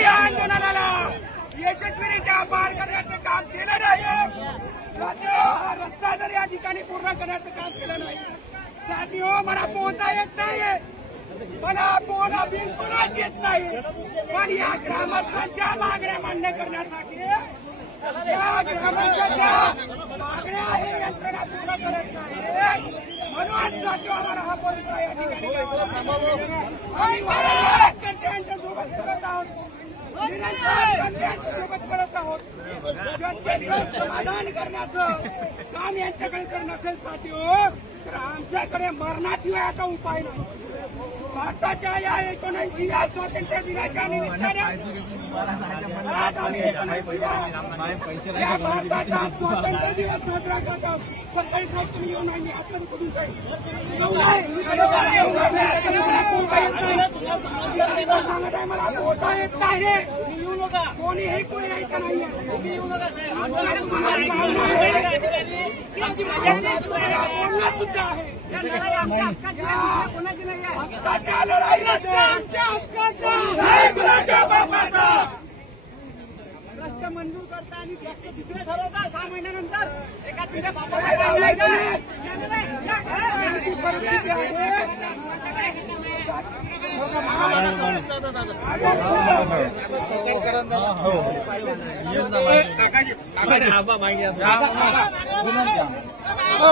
या आंदोलनाला यशस्वीरित्या पार करण्याचं काम केलं नाही। हा रस्ता जर या ठिकाणी पूर्ण करण्याचं काम केलं नाही, साथियो मला पोहता येत नाही, मला पोहणं बिलकुलच येत नाही, पण या ग्रामस्थांच्या मागण्या मान्य करण्यासाठी या ग्रामस्थांच्या मागण्या आहे यंत्रणा पूर्ण करत नाही, म्हणून साथियो आम्हाला हा पवित्र या ठिकाणी सोबत करत आहोत, सोबत करत आहोत। समाधान करण्याचं काम यांच्याकडे जर नसेल साथियो, तर आमच्याकडे मरणाशिवाय आता उपाय नाही। भारताच्या या 79व्या स्वातंत्र्य दिनाच्या निमित्ताने आज आम्ही या भारताचा स्वातंत्र्य दिवस साजरा करत आहोत। सकाळी साहेब तुम्ही येऊन आम्ही आतमध्ये कुठून जाईल सांगत आहे, मला पोहता येत नाही, कोणीही कोणी ऐका नाही सुद्धा आहे। हक्काच्या लढाई कुणाच्या बापाचा रस्ते मंजूर करता आणि रस्ते दुसरे ठरवता 6 महिन्यानंतर एका तुझ्या बापाला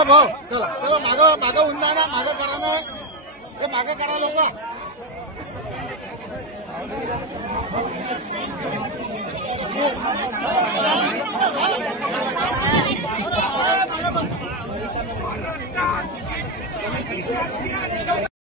भाऊ चला चला मागं होऊन जा ना, मागं करा ना, ते मागं करा लोक।